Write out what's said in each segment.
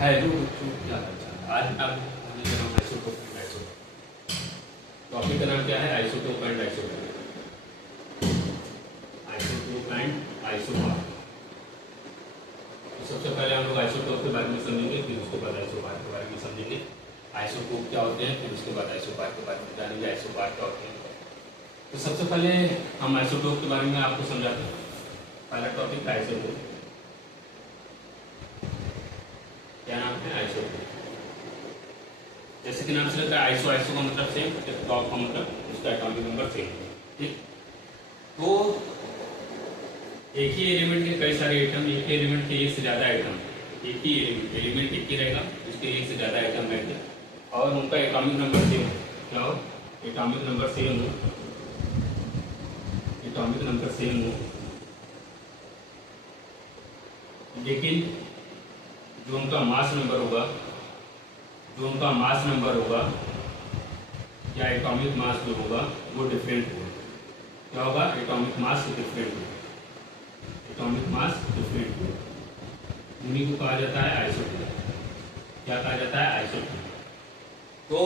Hello बच्चों, क्या हाल चाल। आज आप हमने नाम आइसोटोप एंड आइसोटोप। टॉपिक का नाम क्या है? Isotope and isotope. Isotope and isobar. तो सबसे पहले हम लोग आइसोटोप के बारे में समझेंगे, फिर उसके बाद आइसोबार के बारे में समझेंगे। आइसोटोप क्या होते हैं, फिर उसके बाद आइसोबार के बारे में जानेंगे आइसोबार क्या होते हैं। तो सबसे पहले हम आइसोटोप के बारे में आपको समझाते हैं। पहला टॉपिक है आइसोटोप। क्या नाम है? आइसोटोप। जैसे कि नाम से लगता है आइसो, आइसो का मतलब सेम, टॉप का मतलब उसका एटॉमिक नंबर सेम। ठीक, तो एक ही एलिमेंट के कई सारे आइटम, एक ही एलिमेंट के एक से ज़्यादा आइटम, एक ही एलिमेंट एक ही रहेगा, उसके एक से ज़्यादा आइटम रहेंगे और उनका एटॉमिक नंबर सेम क्या हो, एटॉमिक नंबर सेम हो, एटॉमिक नंबर सेम हो, लेकिन जो उनका मास नंबर होगा, जो उनका मास नंबर होगा या एटॉमिक मास जो होगा वो डिफरेंट होगा। क्या होगा? एटॉमिक मास डिफरेंट होगा, एटॉमिक मास डिफरेंट होगा। उन्हीं को कहा जाता है आइसोटोप। क्या कहा जाता है? आइसोटोप। तो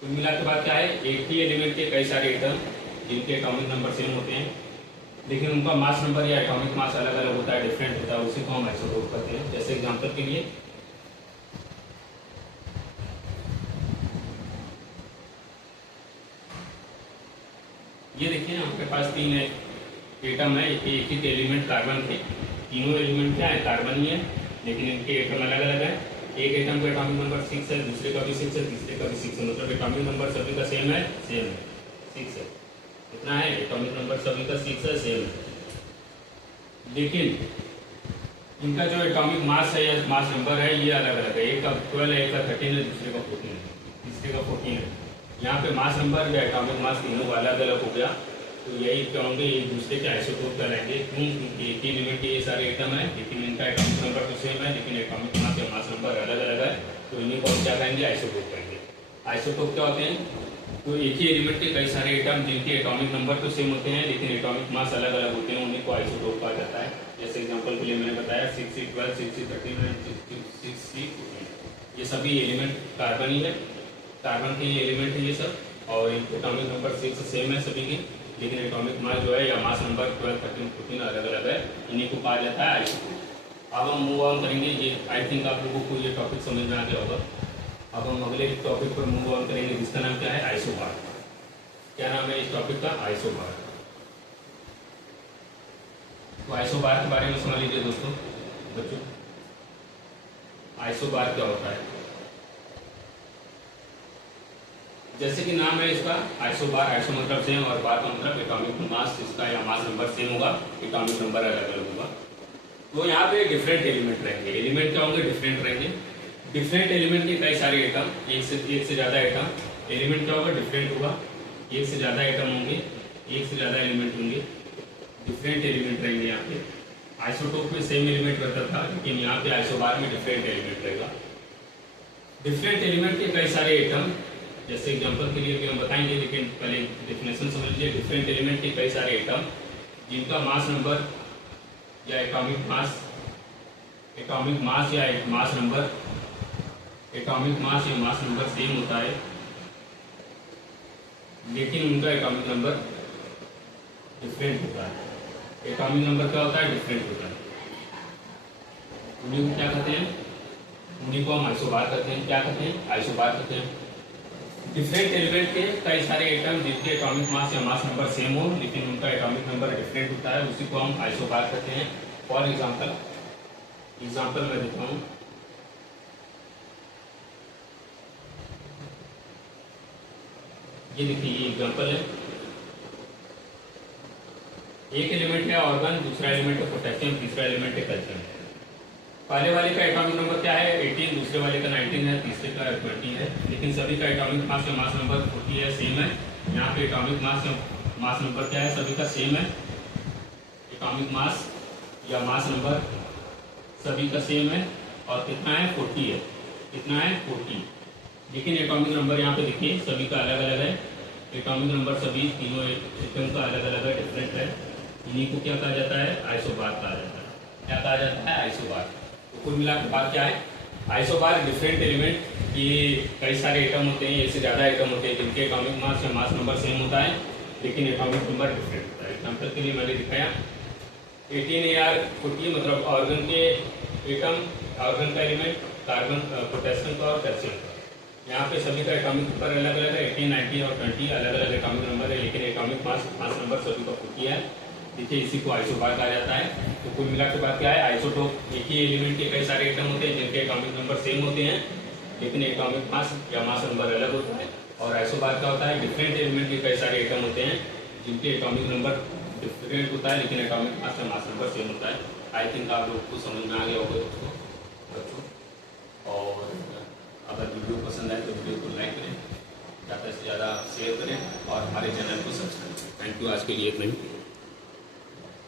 कुल मिला के बात क्या है, एक ही एलिमेंट के कई सारे एटम जिनके एटॉमिक नंबर सेम होते हैं, लेकिन उनका मास नंबर या एटॉमिक मास अलग अलग होता है, डिफरेंट होता है, उसी को हम आइसोटोप कहते हैं। जैसे एग्जांपल के लिए ये देखिए, आपके पास तीन एटम है, एक ही एलिमेंट कार्बन के, तीनों एलिमेंट क्या है? कार्बन ही है, लेकिन इनके एटम अलग अलग है। एक एटम का एटॉमिक नंबर 6 है, दूसरे का भी 6 है, तीसरे का भी 6 है, मतलब एटॉमिक नंबर सभी का सेम है, 6 है। कितना है? एटॉमिक नंबर सभी का 6 है, सेम है। लेकिन इनका जो एटॉमिक मास है या मास नंबर है ये अलग अलग है। एक का 12 है, एक का 13 है, दूसरे का 14 है, तीसरे का 14 है। यहाँ पे मास नंबर या एटॉमिक मास तीनों का अलग अलग हो गया, तो यही कहोगे एक दूसरे के आइसोटोप कहलाएंगे। क्यों? क्योंकि एक ही एलिमेंट के ये सारे एटम है, लेकिन इनका एटॉमिक नंबर तो सेम है, लेकिन एटॉमिक मास या मास नंबर अलग अलग है, तो इन्हीं को हम क्या कहेंगे? आइसोटोप कहेंगे। आइसोटोप क्या होते हैं? तो एक ही एलिमेंट के कई सारे एटम जिनके एटॉमिक नंबर तो सेम होते हैं, लेकिन एटॉमिक मास अलग अलग होते हैं, उन्हीं को आइसोटोप कहा जाता है। जैसे एग्जांपल के लिए मैंने बताया 6C12, 6C13, 6C14, ये सभी एलिमेंट कार्बन ही है, कार्बन के एलिमेंट है ये सब, और एटॉमिक नंबर 6 सेम है सभी के, लेकिन एटॉमिक मास जो है या मास नंबर 12, 13, 14 अलग अलग है, इन्हीं को कहा जाता है आइसोटोप। अब हम मूव ऑन करेंगे। ये आई थिंक आप लोगों को ये टॉपिक समझ में आ गया होगा। अब हम अगले टॉपिक पर मूव ऑन करेंगे, जिसका नाम क्या है? आइसोबार। क्या नाम है इस टॉपिक का? आइसोबार। तो आइसोबार के बारे में समझ लीजिए दोस्तों, बच्चों। आइसोबार क्या होता है? जैसे कि नाम है इसका आइसोबार, आइसो मतलब सेम और बार का मतलब एटॉमिक मास इसका या मास नंबर सेम होगा, एटॉमिक नंबर अलग अलग होगा। तो यहाँ पे डिफरेंट एलिमेंट रहेंगे। एलिमेंट क्या होंगे? डिफरेंट रहेंगे। डिफरेंट एलिमेंट के कई सारे एटम, एक से ज़्यादा एटम, एलिमेंट क्या होगा? डिफरेंट होगा। एक से ज़्यादा एटम होंगे, एक से ज़्यादा एलिमेंट होंगे, डिफरेंट एलिमेंट रहेंगे। यहाँ पे आइसोटोप में सेम एलिमेंट रहता था, लेकिन यहाँ पे आइसोबार में डिफरेंट एलिमेंट रहेगा। डिफरेंट एलिमेंट के कई सारे एटम, जैसे एग्जांपल के लिए भी हम बताएंगे, लेकिन पहले डेफिनेशन समझ लीजिए। डिफरेंट एलिमेंट के कई सारे एटम जिनका मास नंबर या एटॉमिक मास या मास नंबर, एटॉमिक मास या मास नंबर सेम होता है, लेकिन उनका एटॉमिक नंबर डिफरेंट होता है। एटॉमिक नंबर क्या होता है? डिफरेंट होता है। उन्हीं को क्या कहते हैं? उन्हीं को हम आइसोबार कहते हैं। क्या कहते हैं? आइसोबार कहते हैं। डिफरेंट एलिमेंट के कई सारे एटम जिनके एटॉमिक मास या मास नंबर सेम हो, लेकिन उनका एटॉमिक नंबर डिफरेंट होता है, उसी को हम आइसोबार कहते हैं। फॉर एग्जांपल मैं देता हूँ। ये देखिए, ये एग्जांपल है। एक एलिमेंट है ऑर्गन, दूसरा एलिमेंट है पोटेशियम, तीसरा एलिमेंट है कैल्शियम। पहले वाले का एटॉमिक नंबर क्या है? 18, दूसरे वाले का 19 है, तीसरे का 20 है, लेकिन सभी का एटॉमिक मास या मास नंबर 40 है, सेम है। यहाँ पे एटॉमिक मास या मास नंबर क्या है? सभी का सेम है। एटॉमिक मास या मास नंबर सभी का सेम है, और कितना है? 40 है। कितना है? 40। लेकिन एटॉमिक नंबर यहाँ पे देखिए सभी का अलग अलग है। एटॉमिक नंबर सभी तीनों एटम का अलग अलग है, डिफरेंट है। इन्हीं को क्या कहा जाता है? आइसोबार कहा जाता है। क्या कहा जाता है? आइसोबार। तो कुल मिला के बात क्या है? आइसोबार डिफरेंट एलिमेंट कि कई सारे एटम होते हैं, एक से ज़्यादा एटम होते हैं जिनके एटॉमिक मास या मास नंबर सेम होता है लेकिन एटॉमिक नंबर डिफरेंट होता है। एग्जाम्पल के लिए मैंने दिखाया 18Ar40 मतलब ऑर्गन के एटम, ऑर्गन का एलिमेंट कार्बन, पोटेशियम का और कैल्शियम का। यहाँ पे सभी का एटॉमिक नंबर अलग अलग है, 18, 19 और 20 अलग अलग एटॉमिक नंबर है लेकिन एटॉमिक मास नंबर सभी का 40 है। देखिए इसी को आइसोबार कहा जाता है। तो कुल मिला के बात क्या है, आइसोटोप एक ही एलिमेंट के कई सारे एटम होते हैं जिनके एटॉमिक नंबर सेम होते हैं लेकिन एटॉमिक मास या मास नंबर अलग होता है। और आइसोबार क्या होता है, डिफरेंट एलिमेंट के कई सारे एटम होते हैं जिनके एटॉमिक नंबर डिफरेंट होता है लेकिन एटॉमिक मास या मास नंबर सेम होता है। आई थिंक आप लोग को समझ में आ गया होगा दोस्तों बच्चों। और अगर वीडियो पसंद आए तो वीडियो को लाइक करें, ज़्यादा से ज़्यादा शेयर करें और हमारे चैनल को सब्सक्राइब करें। Thank you. आज के लिए इतना ही।